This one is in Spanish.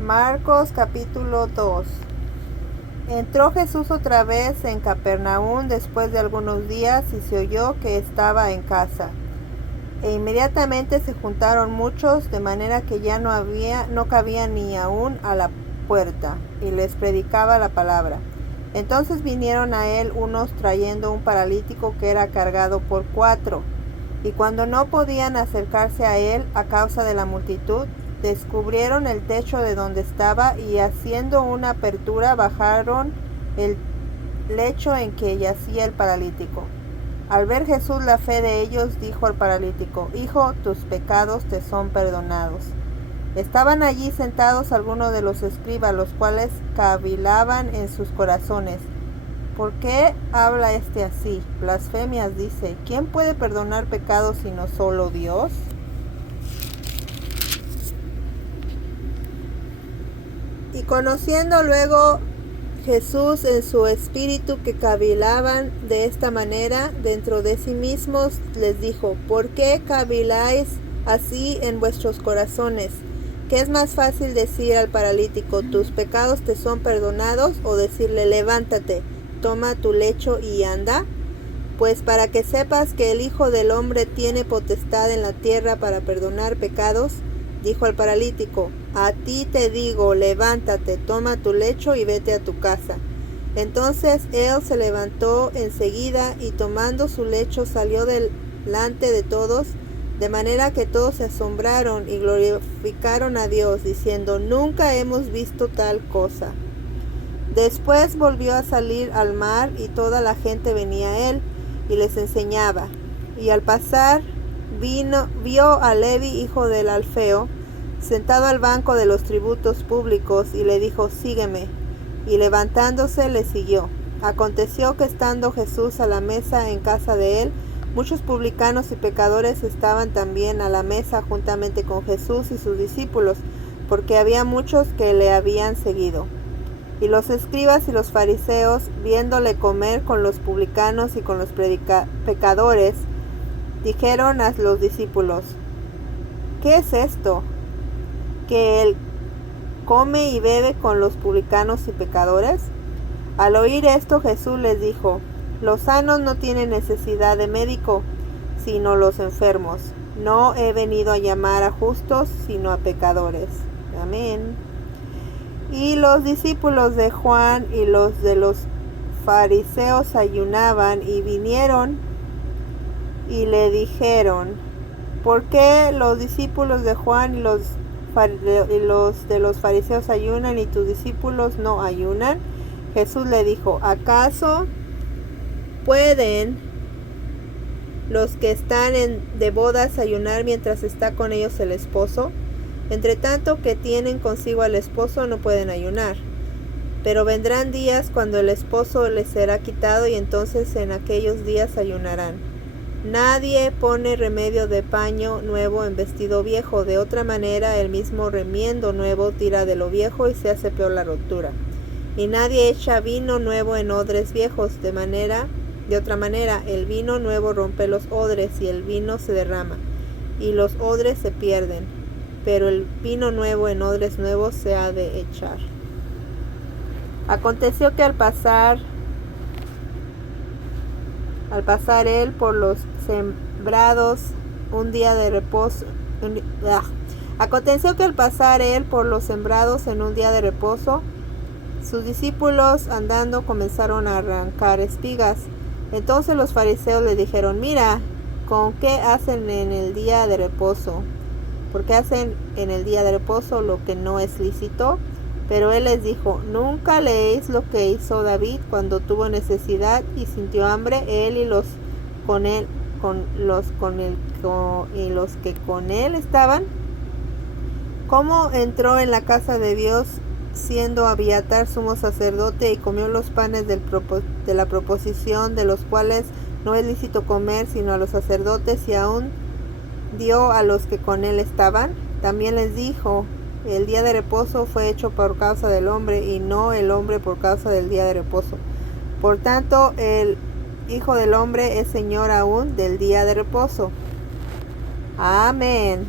Marcos capítulo 2. Entró Jesús otra vez en Capernaum después de algunos días y se oyó que estaba en casa. E inmediatamente se juntaron muchos, de manera que ya no cabía ni aún a la puerta, y les predicaba la palabra. Entonces vinieron a él unos trayendo un paralítico que era cargado por 4, y cuando no podían acercarse a él a causa de la multitud, descubrieron el techo de donde estaba y haciendo una apertura bajaron el lecho en que yacía el paralítico. Al ver Jesús la fe de ellos, dijo al paralítico: Hijo, tus pecados te son perdonados. Estaban allí sentados algunos de los escribas, los cuales cavilaban en sus corazones: ¿por qué habla este así? Blasfemias dice. ¿Quién puede perdonar pecados sino solo Dios? Y conociendo luego Jesús en su espíritu que cavilaban de esta manera dentro de sí mismos, les dijo: ¿por qué caviláis así en vuestros corazones? ¿Qué es más fácil decir al paralítico: tus pecados te son perdonados, o decirle: levántate, toma tu lecho y anda? Pues para que sepas que el Hijo del Hombre tiene potestad en la tierra para perdonar pecados, dijo al paralítico: a ti te digo, levántate, toma tu lecho y vete a tu casa. Entonces él se levantó enseguida y tomando su lecho salió delante de todos, de manera que todos se asombraron y glorificaron a Dios, diciendo: nunca hemos visto tal cosa. Después volvió a salir al mar y toda la gente venía a él y les enseñaba. Y al pasar vio a Levi, hijo del Alfeo, sentado al banco de los tributos públicos, y le dijo: sígueme. Y levantándose le siguió. Aconteció que estando Jesús a la mesa en casa de él, muchos publicanos y pecadores estaban también a la mesa juntamente con Jesús y sus discípulos, porque había muchos que le habían seguido. Y los escribas y los fariseos, viéndole comer con los publicanos y con los pecadores, dijeron a los discípulos: ¿qué es esto? ¿Que él come y bebe con los publicanos y pecadores? Al oír esto, Jesús les dijo: los sanos no tienen necesidad de médico, sino los enfermos. No he venido a llamar a justos, sino a pecadores. Amén. Y los discípulos de Juan y los de los fariseos ayunaban, y vinieron y le dijeron: ¿por qué los discípulos de Juan y los de los fariseos ayunan y tus discípulos no ayunan? Jesús le dijo: ¿acaso pueden los que están de bodas ayunar mientras está con ellos el esposo? Entre tanto que tienen consigo al esposo, no pueden ayunar. Pero vendrán días cuando el esposo les será quitado, y entonces en aquellos días ayunarán. Nadie pone remedio de paño nuevo en vestido viejo, de otra manera el mismo remiendo nuevo tira de lo viejo y se hace peor la rotura. Y nadie echa vino nuevo en odres viejos, de otra manera el vino nuevo rompe los odres y el vino se derrama, y los odres se pierden, pero el vino nuevo en odres nuevos se ha de echar. Aconteció que al pasar él por los sembrados un día de reposo, en un día de reposo, sus discípulos andando comenzaron a arrancar espigas. Entonces los fariseos le dijeron: mira, ¿con qué hacen en el día de reposo? ¿Por qué hacen en el día de reposo lo que no es lícito? Pero él les dijo: ¿nunca leéis lo que hizo David cuando tuvo necesidad y sintió hambre, él y los que con él estaban? ¿Cómo entró en la casa de Dios siendo Abiatar sumo sacerdote y comió los panes de la proposición, de los cuales no es lícito comer sino a los sacerdotes, y aún dio a los que con él estaban? También les dijo: el día de reposo fue hecho por causa del hombre, y no el hombre por causa del día de reposo. Por tanto, el Hijo del Hombre es Señor aún del día de reposo. Amén.